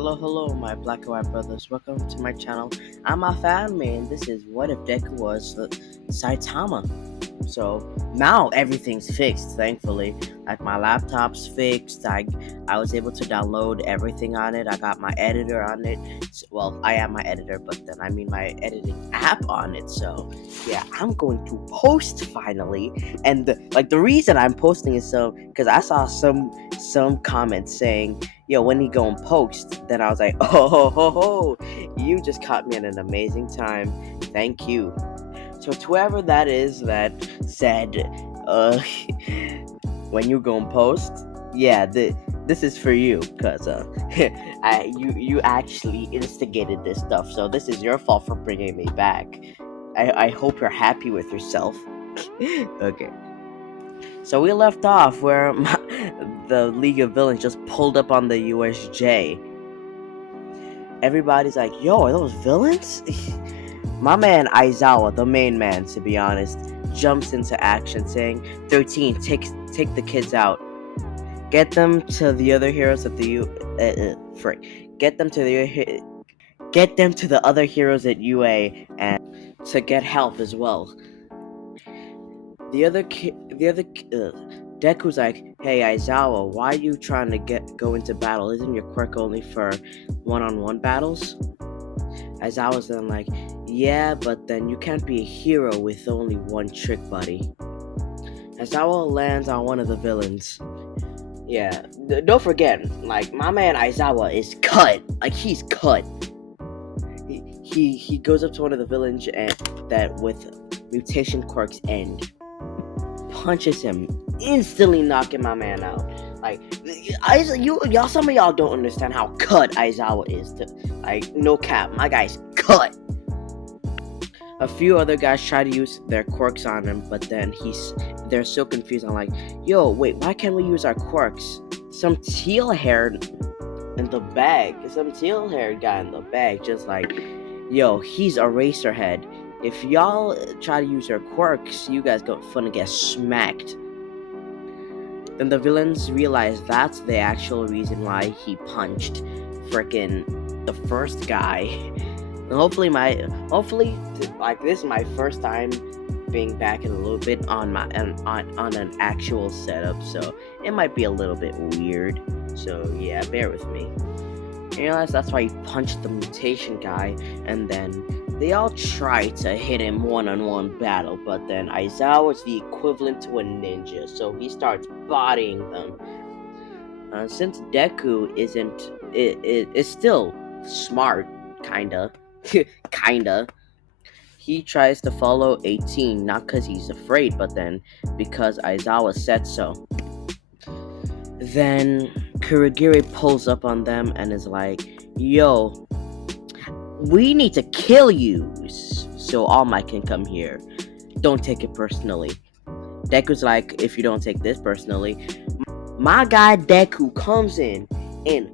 Hello, my black and white brothers. Welcome to my channel. I'm a fan man. This is What If Deku Was Saitama. So now everything's fixed, thankfully. Like my laptop's fixed. I was able to download everything on it. I got my editor on it. Well, I am my editor, but then I mean my editing app on it. So yeah, I'm going to post finally. And the reason I'm posting is because I saw some comments saying, yo, when he go and post, then I was like, oh, you just caught me at an amazing time. Thank you. So to whoever that is that said, when you go and post, yeah, this is for you, cause you actually instigated this stuff. So this is your fault for bringing me back. I hope you're happy with yourself. Okay. So we left off where the League of Villains just pulled up on the USJ. Everybody's like, yo, are those villains? My man Aizawa, the main man, to be honest, jumps into action saying, 13, take the kids out. Get them to the other heroes at the Get them to the other heroes at UA and to get help as well. Deku's like, hey Aizawa, why are you trying to go into battle? Isn't your quirk only for one-on-one battles? Aizawa's then like, yeah, but then you can't be a hero with only one trick, buddy. Aizawa lands on one of the villains. Yeah, don't forget, like, my man Aizawa is cut. Like, he's cut. He goes up to one of the villains and that with mutation quirks end. Punches him, instantly knocking my man out. Like, some of y'all don't understand how cut Aizawa is. Like, no cap, my guy's cut. A few other guys try to use their quirks on him, but then they're so confused. I'm like, yo, wait, why can't we use our quirks? Some teal-haired guy in the bag, just like, yo, he's Eraserhead. If y'all try to use your quirks, you guys gonna get smacked. Then the villains realize that's the actual reason why he punched frickin' the first guy. And hopefully, like, this is my first time being back in a little bit on an actual setup, so it might be a little bit weird. So yeah, bear with me. You realize that's why he punched the mutation guy, and then they all try to hit him one-on-one battle, but then Aizawa is the equivalent to a ninja, so he starts bodying them. Since Deku is still smart, kinda, he tries to follow 18, not because he's afraid, but then because Aizawa said so. Then Kurogiri pulls up on them and is like, yo, we need to kill you so All Might can come here. Don't take it personally. Deku's like, if you don't take this personally, my guy Deku comes in and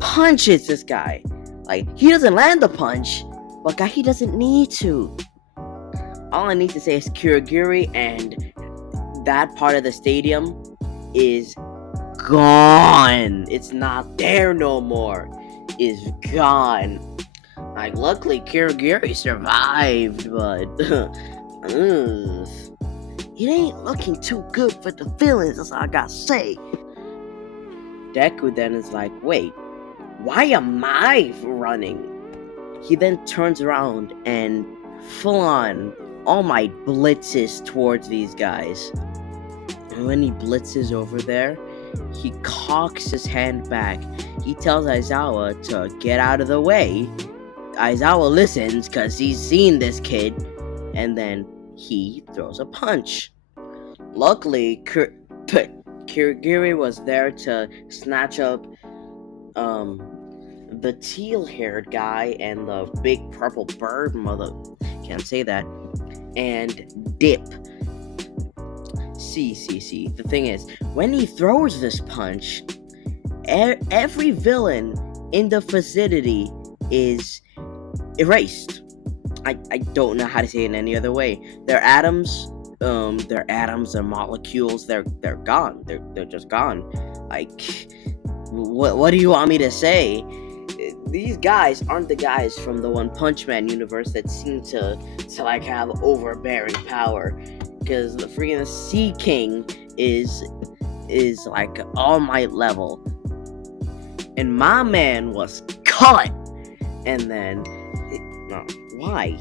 punches this guy. Like, he doesn't land the punch, but he doesn't need to. All I need to say is Kurogiri, and that part of the stadium is gone. It's not there no more. It's gone. Like, luckily Kurogiri survived, but it ain't looking too good for the villains, that's all I gotta say. Deku then is like, wait, why am I running? He then turns around and full on All Might blitzes towards these guys. And when he blitzes over there, he cocks his hand back. He tells Aizawa to get out of the way. Aizawa listens because he's seen this kid, and then he throws a punch. Luckily, Kurogiri was there to snatch up the teal-haired guy and the big purple bird can't say that, and dip. See. The thing is, when he throws this punch, every villain in the vicinity is erased. I don't know how to say it in any other way. Their atoms, their molecules, they're gone. They're just gone. Like, what do you want me to say? these guys aren't the guys from the One Punch Man universe that seem to like have overbearing power, because the freaking Sea King is like All Might level, and my man was cut, and then no, why?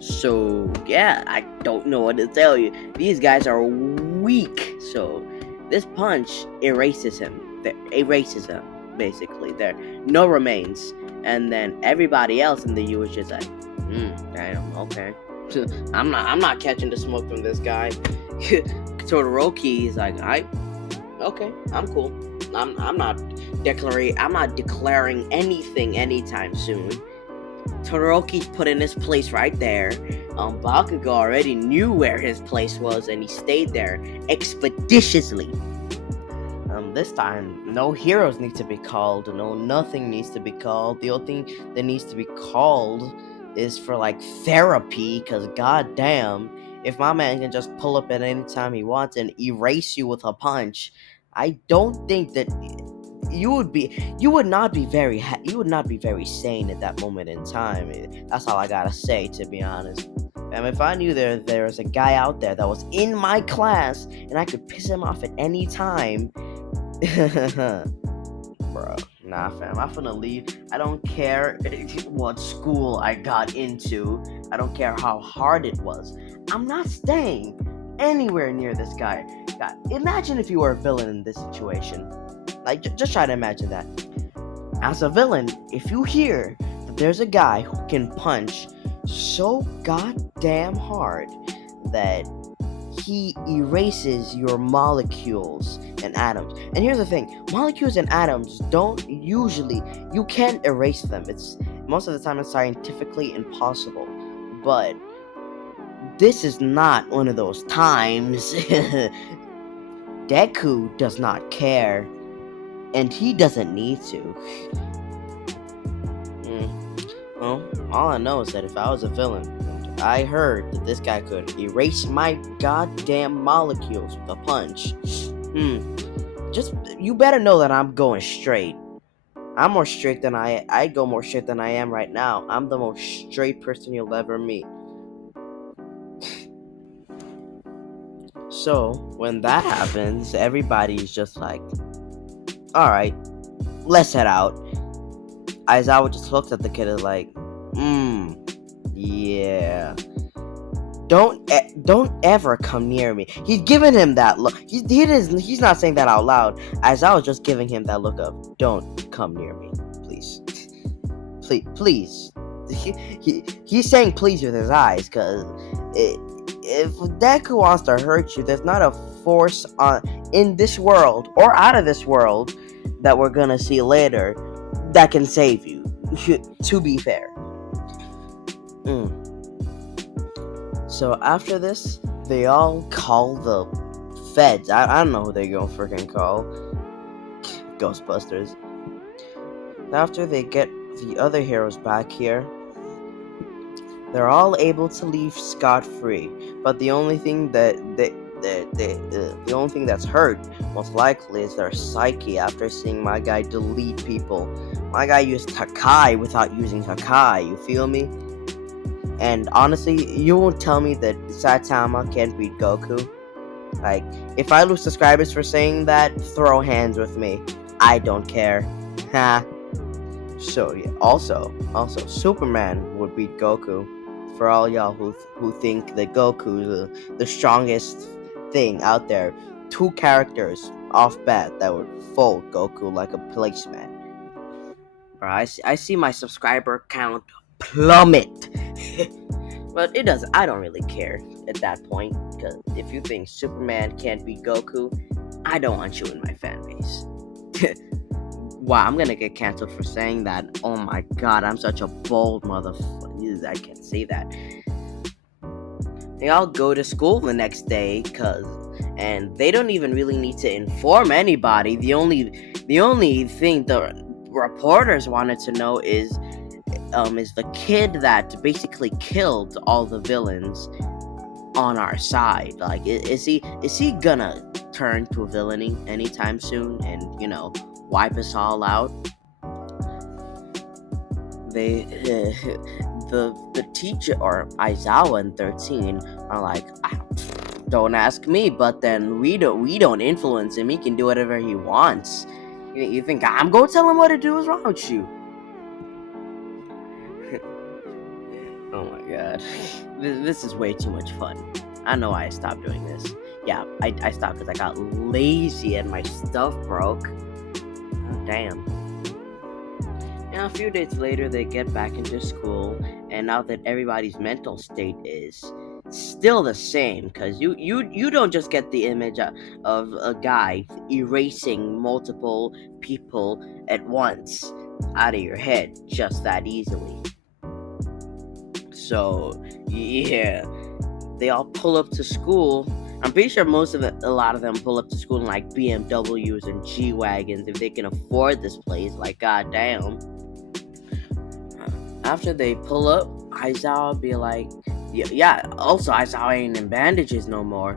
So yeah, I don't know what to tell you. These guys are weak. So this punch erases him. Erases him basically. There no remains, and then everybody else in the U is just like, damn, okay. I'm not catching the smoke from this guy. Todoroki is like, okay, I'm cool. I'm not declaring anything anytime soon. Todoroki's put in his place right there. Bakugo already knew where his place was, and he stayed there expeditiously. This time, no heroes need to be called. No, nothing needs to be called. The only thing that needs to be called is for like therapy. Cause goddamn, if my man can just pull up at any time he wants and erase you with a punch, I don't think that you would not be very sane at that moment in time. That's all I gotta say, to be honest. And if I knew there was a guy out there that was in my class and I could piss him off at any time, bro, nah, fam, I'm finna leave. I don't care what school I got into. I don't care how hard it was. I'm not staying anywhere near this guy. God, imagine if you were a villain in this situation. Like, just try to imagine that. As a villain, if you hear that there's a guy who can punch so goddamn hard that he erases your molecules and atoms. And here's the thing, molecules and atoms you can't erase them. It's most of the time it's scientifically impossible. But this is not one of those times. Deku does not care, and he doesn't need to. Well, all I know is that if I was a villain, and I heard that this guy could erase my goddamn molecules with a punch, just you better know that I'm going straight. I'm more straight than I go more straight than I am right now. I'm the most straight person you'll ever meet. So when that happens, everybody's just like, all right, let's head out. Aizawa just looks at the kid and like, yeah. Don't ever come near me. He's giving him that look. He's not saying that out loud. Aizawa's just giving him that look of, don't come near me, please. Please. He's saying please with his eyes, because if Deku wants to hurt you, there's not a force in this world or out of this world that we're gonna see later that can save you. To be fair. So after this, they all call the feds. I don't know who they're gonna freaking call. Ghostbusters. After they get the other heroes back here, they're all able to leave scot-free. But the only thing the only thing that's hurt, most likely, is their psyche after seeing my guy delete people. My guy used Takai without using Takai, you feel me? And honestly, you won't tell me that Saitama can't beat Goku. Like, if I lose subscribers for saying that, throw hands with me. I don't care. Ha. So yeah, also, Superman would beat Goku. For all y'all who think that Goku is the strongest thing out there, 2 characters off bat that would fold Goku like a placemat. Bro, I see my subscriber count plummet. But it doesn't. I don't really care at that point, because if you think Superman can't beat Goku, I don't want you in my fan base. Wow, I'm gonna get canceled for saying that. Oh my god, I'm such a bold motherfucker. I can't say that. They all go to school the next day, and they don't even really need to inform anybody. The only thing the reporters wanted to know is the kid that basically killed all the villains on our side. Like, is he gonna turn to villainy anytime soon and wipe us all out? they the teacher or Aizawa in 13 are like, don't ask me, but then we don't influence him. He can do whatever he wants. You think I'm going to tell him what to do? What's wrong with you? Oh my god. This is way too much fun. I know why I stopped doing this. Yeah, I stopped because I got lazy and my stuff broke. Oh, damn. A few days later, they get back into school, and now that everybody's mental state is still the same, because you don't just get the image of a guy erasing multiple people at once out of your head just that easily. So, yeah, they all pull up to school. I'm pretty sure a lot of them pull up to school in like BMWs and G Wagons if they can afford this place. Like, goddamn. After they pull up, Aizawa be like, yeah, also Aizawa ain't in bandages no more.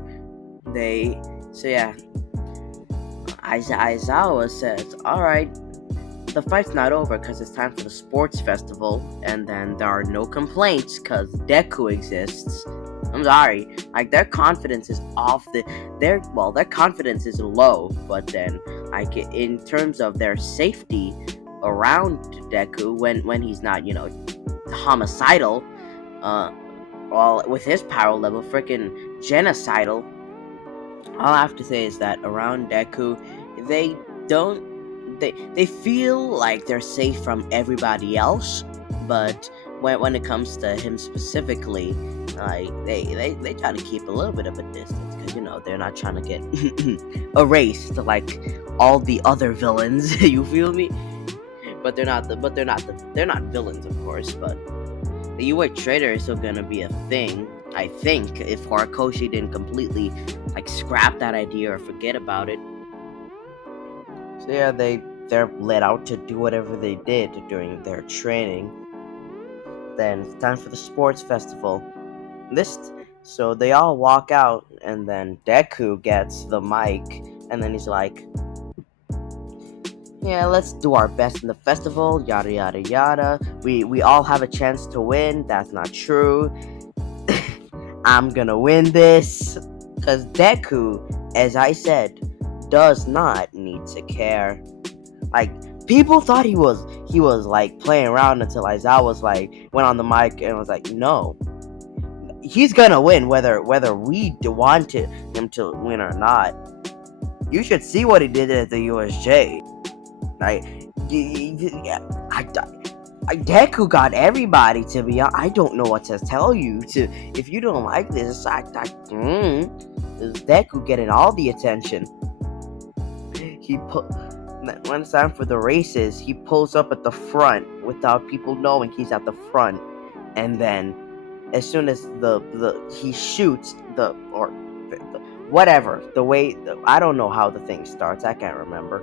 Aizawa says, alright, the fight's not over because it's time for the sports festival, and then there are no complaints because Deku exists. I'm sorry, like their confidence is their confidence is low, but then like in terms of their safety around Deku when he's not, homicidal, with his power level, freaking genocidal. All I have to say is that around Deku, they don't they feel like they're safe from everybody else, but when it comes to him specifically, like they try to keep a little bit of a distance because they're not trying to get erased like all the other villains. You feel me? They're not villains, of course. But the UA Trader is still gonna be a thing. I think if Horikoshi didn't completely scrap that idea or forget about it. So yeah, they're let out to do whatever they did during their training. Then it's time for the sports festival. So they all walk out, and then Deku gets the mic, and then he's like, yeah, let's do our best in the festival, yada yada yada. We all have a chance to win. That's not true. I'm gonna win this. Because Deku, as I said, does not need to care. Like, people thought he was like playing around until Aizawa was went on the mic and was like, no. He's gonna win whether we want him to win or not. You should see what he did at the USJ. Deku got everybody to be honest. I don't know what to tell you. If you don't like this, Deku getting all the attention. When it's time for the races, he pulls up at the front without people knowing he's at the front, and then as soon as he shoots I don't know how the thing starts. I can't remember.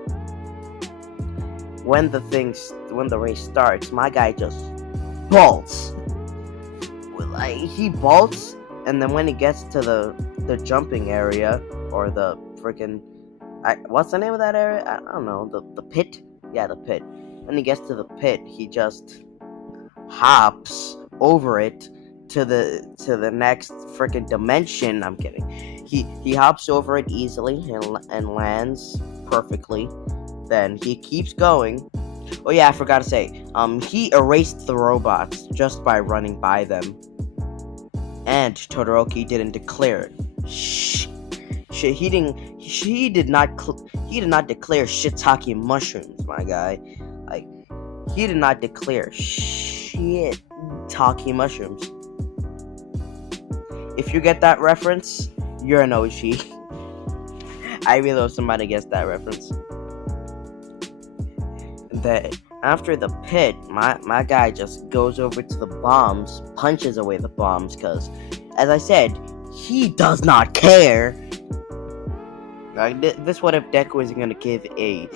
When the race starts, my guy just bolts. He bolts, and then when he gets to the jumping area, or the freaking what's the name of that area? I don't know. The pit? Yeah, the pit. When he gets to the pit, he just hops over it to the next freaking dimension. I'm kidding. He hops over it easily and lands perfectly. Then he keeps going. Oh yeah, I forgot to say. He erased the robots just by running by them. And Todoroki didn't declare it. He did not declare shiitake mushrooms, my guy. He did not declare shiitake mushrooms. If you get that reference, you're an OG. I really hope somebody gets that reference. After the pit, my guy just goes over to the bombs, punches away the bombs, because, as I said, he does not care. This what if Deku isn't gonna give a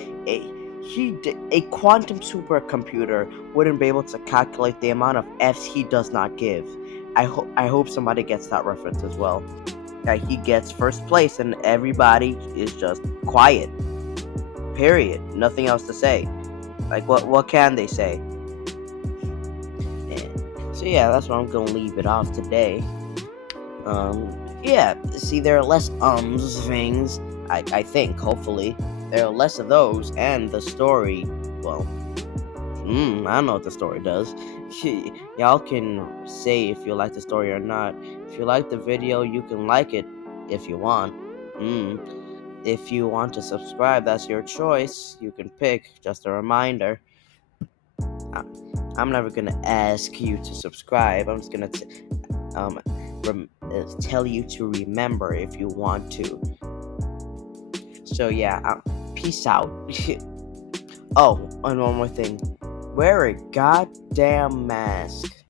quantum supercomputer wouldn't be able to calculate the amount of F's he does not give. I hope somebody gets that reference as well. He gets first place and everybody is just quiet. Period. Nothing else to say. What can they say? So yeah, that's where I'm gonna leave it off today. Yeah, see, there are less things. I think, hopefully, there are less of those, and the story, well, I don't know what the story does. Y'all can say if you like the story or not. If you like the video, you can like it if you want. Mm. If you want to subscribe, that's your choice. You can pick. Just a reminder. I- I'm never gonna ask you to subscribe. I'm just gonna um tell you to remember if you want to. So yeah, peace out. Oh, and one more thing. Wear a goddamn mask.